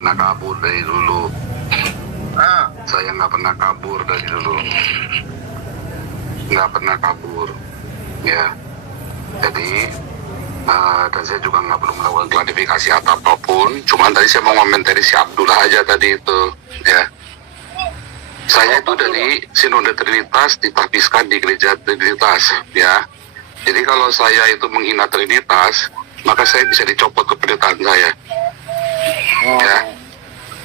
Nggak kabur dari dulu. Saya nggak pernah kabur dari dulu. Nggak pernah kabur. Ya. Jadi, dan saya juga nggak perlu melakukan klarifikasi atau apapun. Cuman tadi saya mau komentari si Abdullah aja tadi itu. Ya. Saya itu dari Sinode Trinitas ditahbiskan di Gereja Trinitas. Ya. Jadi kalau saya itu menghina Trinitas, maka saya bisa dicopot kependetaan saya. Ya.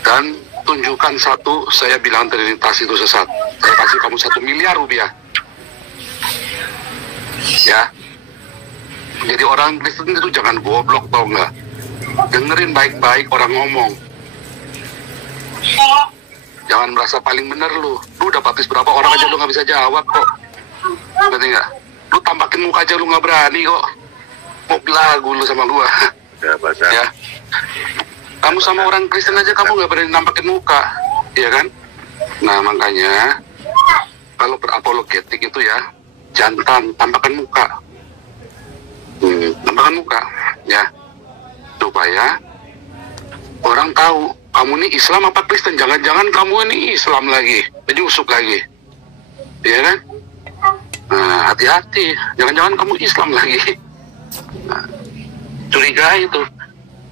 Dan tunjukkan satu, saya bilang Trinitas itu sesat. Saya kasih kamu 1 miliar rupiah. Ya. Jadi orang Kristen itu jangan goblok, tau nggak? Dengerin baik-baik orang ngomong. Jangan merasa paling bener lu. Lu udah baptis berapa orang aja lu nggak bisa jawab kok. Ngerti nggak? Lu tampakin muka aja lu nggak berani kok. Mau belagu lu sama gua. Ya. Kamu sama orang Kristen aja kamu nggak berani nampakin muka, ya kan? Nah makanya kalau berapologetik itu ya jantan, tampakkan muka, tampakkan muka, ya, supaya orang tahu kamu ini Islam apa Kristen. Jangan-jangan kamu ini Islam lagi, penyusup lagi, ya kan? Nah hati-hati, jangan-jangan kamu Islam lagi. Nah, curiga itu.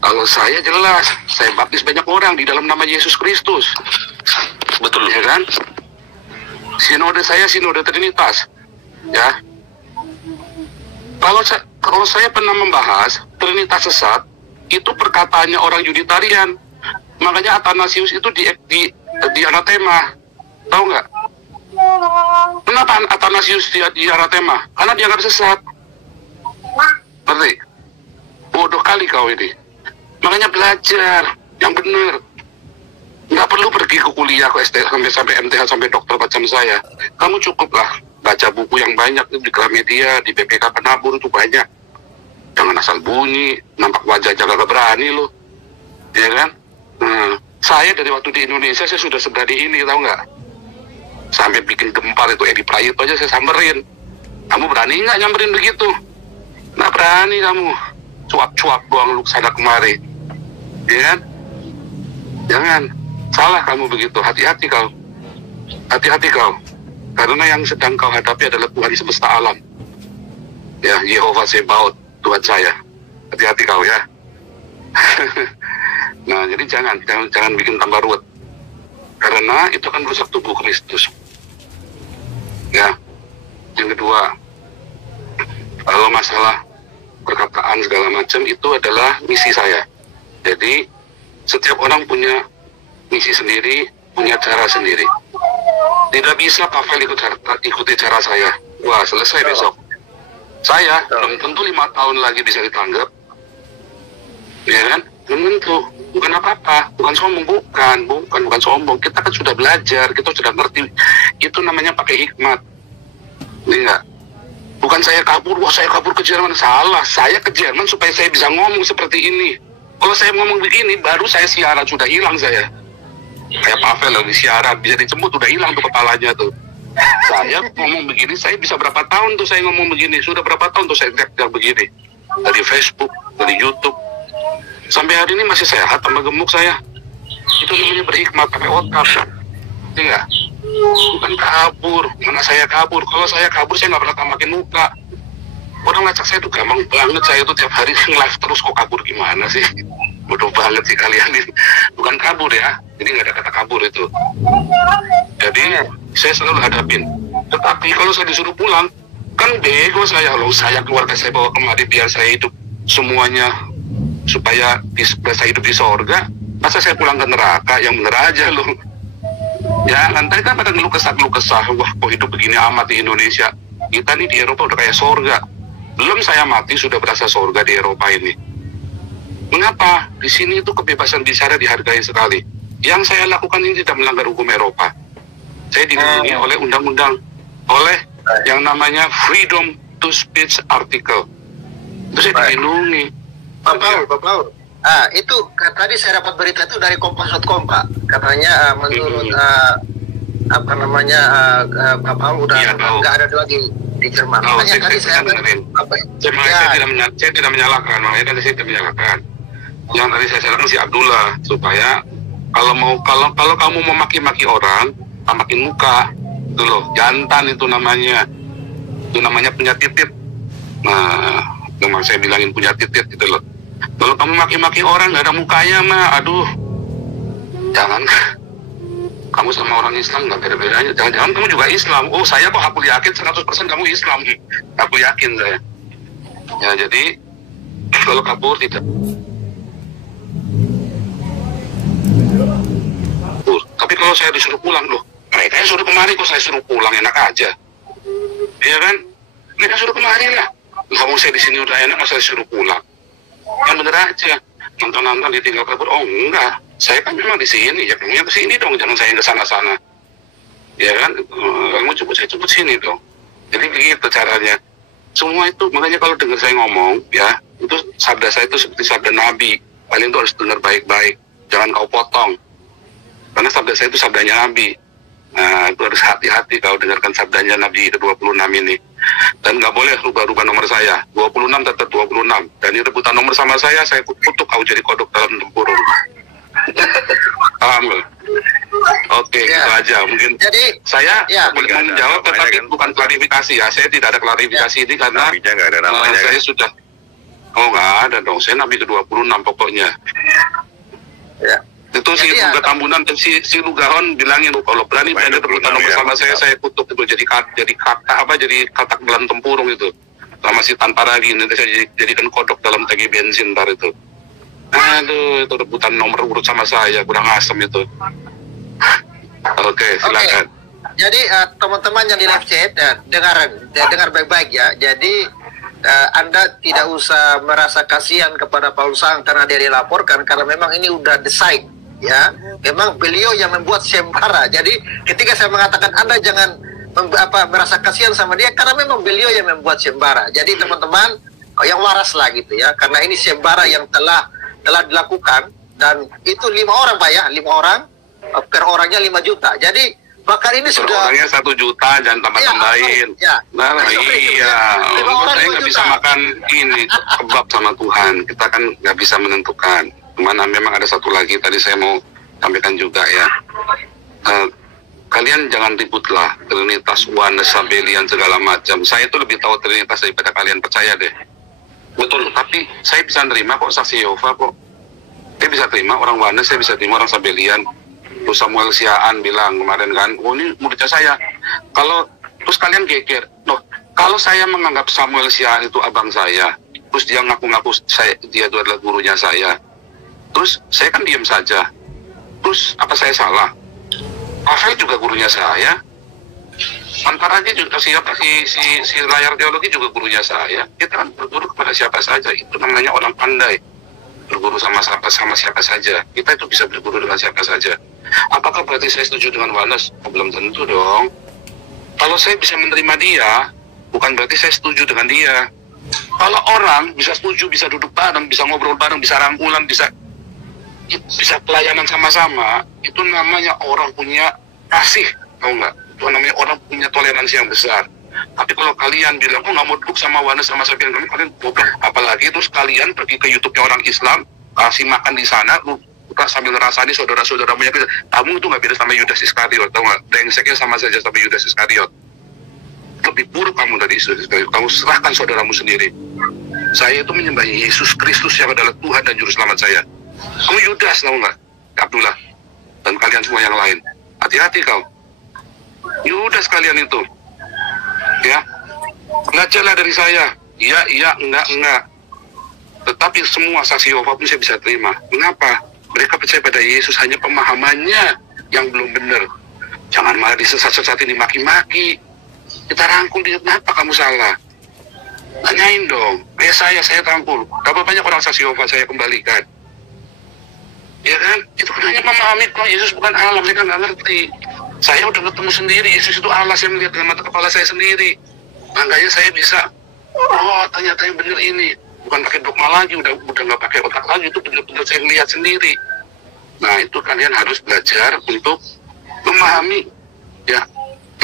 Kalau saya jelas, saya baptis banyak orang di dalam nama Yesus Kristus. Betul ya kan? Sinode saya Sinode Trinitas. Ya. Kalau saya pernah membahas Trinitas sesat, itu perkataannya orang Unitarian. Makanya Athanasius itu di anatema. Tahu nggak? Kenapa Athanasius di anatema? Karena dia nggak sesat. Ngerti? Bodoh kali kau ini. Makanya belajar yang benar. Nggak perlu pergi ke kuliah ke ST sampai MTH sampai dokter macam saya. Kamu cukuplah baca buku yang banyak di Gramedia, di BPK Penabur itu banyak. Jangan asal bunyi, nampak wajah jaga berani lo, ya kan? Saya dari waktu di Indonesia saya sudah seberani ini, tahu nggak? Sampai bikin gempar itu Edi Prayitno aja saya samperin. Kamu berani nggak nyamperin begitu? Nggak berani kamu. Cuap-cuap doang lu sana kemari. Ya kan? Jangan. Salah kamu begitu. Hati-hati kau. Hati-hati kau. Karena yang sedang kau hadapi adalah Tuhan semesta alam. Ya, Yehova Sebaot, Tuhan saya. Hati-hati kau ya. Nah, jadi jangan bikin tambah ruwet. Karena itu kan merusak tubuh Kristus. Ya. Yang kedua, kalau masalah perkataan segala macam itu adalah misi saya. Jadi setiap orang punya misi sendiri, punya cara sendiri. Tidak bisa Pavel ikuti cara saya. Wah selesai besok. Saya belum tentu 5 tahun lagi bisa ditanggap. Ya kan? Belum tentu. Bukan apa-apa. Bukan sombong. Bukan sombong. Kita kan sudah belajar. Kita sudah ngerti. Itu namanya pakai hikmat. Ini enggak? Bukan saya kabur, wah saya kabur ke Jerman. Salah, saya ke Jerman supaya saya bisa ngomong seperti ini. Kalau saya ngomong begini, baru saya siaran, sudah hilang saya. Kayak Pavel lagi siaran, bisa dicembut, udah hilang tuh kepalanya tuh. Saya ngomong begini, saya bisa berapa tahun tuh saya ngomong begini. Sudah berapa tahun tuh saya teriak begini. Dari Facebook, dari YouTube. Sampai hari ini masih sehat, tambah gemuk saya. Itu namanya berhikmat, pakai otak. Iya. Bukan kabur, mana saya kabur. Kalau saya kabur saya nggak pernah tampakin muka. Orang ngacak saya tuh gampang banget. Saya tuh tiap hari live terus, kok kabur gimana sih? Bodoh banget sih kalian ini. Bukan kabur ya, jadi nggak ada kata kabur itu. Jadi saya selalu hadapin. Tetapi kalau saya disuruh pulang, kan bego saya. Loh, saya keluarga saya bawa kemari biar saya hidup semuanya supaya saya hidup di sorga. Masa saya pulang ke neraka? Yang bener aja loh. Ya, nanti kan pada ngeluh kesah. Wah, kok hidup begini amat di Indonesia. Kita nih di Eropa udah kayak sorga. Belum saya mati sudah berasa sorga di Eropa ini. Mengapa? Di sini itu kebebasan bicara dihargai sekali. Yang saya lakukan ini tidak melanggar hukum Eropa. Saya dilindungi oleh undang-undang, oleh yang namanya Freedom to Speech Article. Itu saya dilindungi. Pak Paul. Itu tadi saya dapat berita itu dari Kompas.com Pak. Katanya menurut Pak Paul udah nggak ada lagi di Jerman. Makanya tadi saya tidak menyalahkan, makanya tadi saya tidak menyalahkan. Yang tadi saya sarankan si Abdullah supaya Kalau kamu memaki-maki orang, makin muka, itu loh, jantan itu namanya punya titit. Nah, memang saya bilangin punya titit gitu loh. Kalau kamu maki-maki orang nggak ada mukanya mah, aduh, jangan. Kamu sama orang Islam nggak beda-bedanya. Jangan-jangan kamu juga Islam. Oh, saya kok aku yakin 100% kamu Islam. Aku yakin saya. Ya, jadi kalau kabur tidak. Tapi kalau saya disuruh pulang loh, mereka yang suruh kemari kok saya suruh pulang, enak aja. Iya kan? Mereka suruh kemari lah. Kamu saya di sini udah enak, saya suruh pulang. Yang bener aja. Nonton-nonton ditinggal kabur. Oh enggak, saya kan memang di sini. Ya kamu yang ke sini dong, jangan saya yang ke sana-sana. Ya kan? Kamu saya cepet sini dong. Jadi begitu caranya. Semua itu, makanya kalau dengar saya ngomong, ya, itu sabda saya itu seperti sabda Nabi. Kalian tuh harus dengar baik-baik. Jangan kau potong. Karena sabda saya itu sabdanya Nabi. Nah, itu harus hati-hati kalau dengarkan sabdanya Nabi ke-26 ini. Dan nggak boleh rubah-rubah nomor saya. 26 tetap 26. Dan ini rebutan nomor sama saya kutuk kau jadi kodok dalam tempurung. Paham nggak? Oke, ya. Itu aja. Mungkin jadi, saya boleh menjawab, tetapi kan, bukan klarifikasi ya. Saya tidak ada klarifikasi ini karena ada namanya, saya sudah... Oh, nggak ada dong. Saya Nabi ke-26 pokoknya. Ya. Itu si Luga Tambunan dan si Lugahon bilangin, kalau berani rebutan nomor sama saya kutuk itu jadi katak dalam tempurung itu. Sama si tanpa lagi, nanti saya jadikan kodok dalam tangki bensin ntar itu. Aduh, itu rebutan nomor urut sama saya, kurang asem itu. Oke, silakan. Jadi teman-teman yang di live chat, dengar baik-baik ya. Jadi Anda tidak usah merasa kasihan kepada Paul Sang karena dia dilaporkan, karena memang ini udah decide. Ya, memang beliau yang membuat sembara. Jadi ketika saya mengatakan Anda jangan merasa kasihan sama dia, karena memang beliau yang membuat sembara. Jadi teman-teman yang waras lah gitu ya, karena ini sembara yang telah dilakukan, dan itu 5 orang Pak ya, 5 orang, per orangnya 5 juta. Jadi bahkan ini per sudah orangnya 1 juta, jangan tambah-tambahin. Ya. Nah, iya. Saya nggak bisa makan ini kebab sama Tuhan. Kita kan nggak bisa menentukan. Mana memang ada satu lagi tadi saya mau sampaikan juga ya. Kalian jangan ributlah Trinitas, Oneness, Sabelian segala macam. Saya itu lebih tahu Trinitas daripada kalian, percaya deh. Betul, tapi saya bisa nerima kok saksi Yehova kok. Saya bisa terima orang Oneness, saya bisa terima orang Sabelian. Terus Samuel Siaan bilang kemarin kan, oh ini muridnya saya. Kalau terus kalian geger, loh, kalau saya menganggap Samuel Siaan itu abang saya, terus dia ngaku-ngaku dia itu adalah gurunya saya. Terus saya kan diam saja. Terus apa saya salah? Rafael juga gurunya saya. Antaranya juga si layar teologi juga gurunya saya. Kita kan berguru kepada siapa saja. Itu namanya orang pandai. Berguru sama siapa saja. Kita itu bisa berguru dengan siapa saja. Apakah berarti saya setuju dengan Oneness? Oh, belum tentu dong. Kalau saya bisa menerima dia, bukan berarti saya setuju dengan dia. Kalau orang bisa setuju, bisa duduk bareng, bisa ngobrol bareng, bisa rangkulan, bisa pelayanan sama-sama, itu namanya orang punya kasih, tahu nggak? Itu namanya orang punya toleransi yang besar. Tapi kalau kalian bilang, oh nggak mau duduk sama Oneness sama Sabelian, kalian goblok. Apalagi terus kalian pergi ke YouTube-nya orang Islam, kasih makan di sana, lu buka sambil ngerasani saudara-saudaramu yang kamu itu nggak beda sama Yudas Iskariot, tahu nggak? Brengseknya sama saja sama Yudas Iskariot. Lebih buruk kamu dari Yudas Iskariot. Kamu serahkan saudaramu sendiri. Saya itu menyembah Yesus Kristus yang adalah Tuhan dan Juru Selamat saya. Kamu Yudas, tahu nggak? Abdullah dan kalian semua yang lain, hati-hati kau. Yudas kalian itu, ya. Belajarlah dari saya. Iya, enggak. Tetapi semua saksi Yehova pun saya bisa terima. Mengapa? Mereka percaya pada Yesus, hanya pemahamannya yang belum benar. Jangan malah disesat-sesatin, dimaki-maki. Kita rangkul dia, kenapa kamu salah? Tanyain dong. Saya rangkul. Berapa banyak orang saksi Yehova saya kembalikan? Ya kan? Itu kan hanya memahami kalau Yesus bukan Allah, mereka nggak ngerti. Saya udah ketemu sendiri, Yesus itu Allah, saya melihat dengan mata kepala saya sendiri. Makanya saya bisa, oh ternyata yang benar ini. Bukan pakai dogma lagi, udah nggak pakai otak lagi, itu benar-benar saya melihat sendiri. Nah itu kalian harus belajar untuk memahami, ya.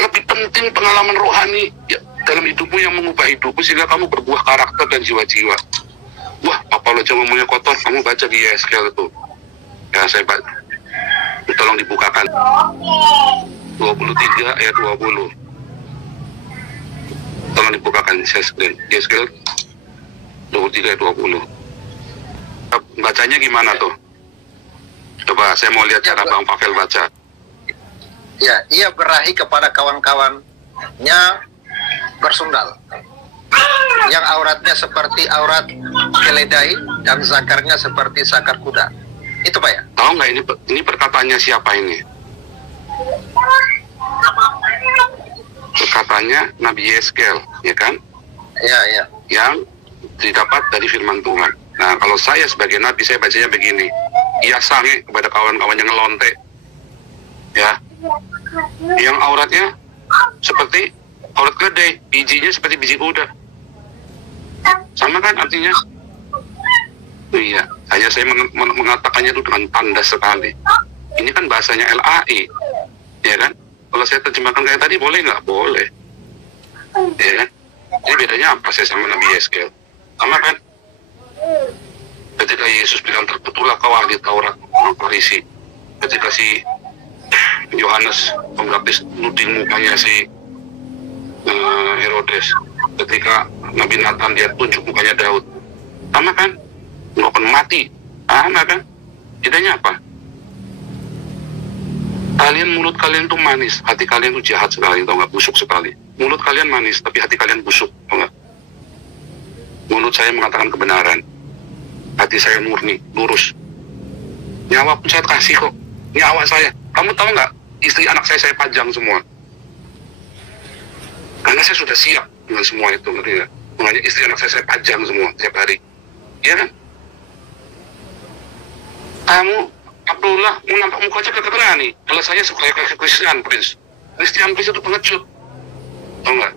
Lebih penting pengalaman rohani ya, dalam hidupmu yang mengubah hidupmu sehingga kamu berbuah karakter dan jiwa-jiwa. Wah, apa lo aja ngomongnya kotor, kamu baca di Yeskel itu. Ya saya Tolong dibukakan. 23 ayat 20. Tolong dibukakan screen. Yeskel 23 ayat 20. Bacanya gimana tuh? Coba saya mau lihat cara Bang Pavel baca. Ya, ia berahi kepada kawan-kawannya bersundal, yang auratnya seperti aurat keledai dan zakarnya seperti zakar kuda. Itu Pak ya? Tahu nggak ini perkataannya siapa ini? Perkataannya Nabi Yeskel, ya kan? Ya, ya. Yang didapat dari firman Tuhan. Nah, kalau saya sebagai Nabi, saya bacanya begini. Ia sange kepada kawan-kawannya ngelonte. Ya. Yang auratnya seperti aurat keledai, bijinya seperti biji kuda. Sama kan artinya? Iya, saya mengatakannya itu dengan tanda sekali. Ini kan bahasanya LAI, ya kan? Kalau saya terjemahkan kayak tadi, boleh nggak? Boleh. Ya kan? Ini bedanya apa saya sama Nabi Yeskel? Sama kan? Ketika Yesus bilang, terbetulah kau ahli Taurat, Farisi. Ketika si Yohanes Pembaptis nuding mukanya si Herodes. Ketika Nabi Nathan dia tunjuk mukanya Daud. Sama kan? Nggak akan mati. Sama kan? Bedanya apa? Mulut kalian tuh manis, hati kalian tuh jahat sekali, tau nggak? Busuk sekali. Mulut kalian manis, tapi hati kalian busuk, tau nggak? Mulut saya mengatakan kebenaran, hati saya murni, lurus. Nyawa pun saya kasih kok, nyawa saya. Kamu tahu nggak? Istri anak saya pajang semua. Karena saya sudah siap dengan semua itu, ngerti nggak? Makanya istri anak saya pajang semua tiap hari, ya kan? Kamu Abdullah mau nampak muka aja kagak berani. Kalau saya suka kayak Christian Prince. Christian Prince itu pengecut, tau nggak?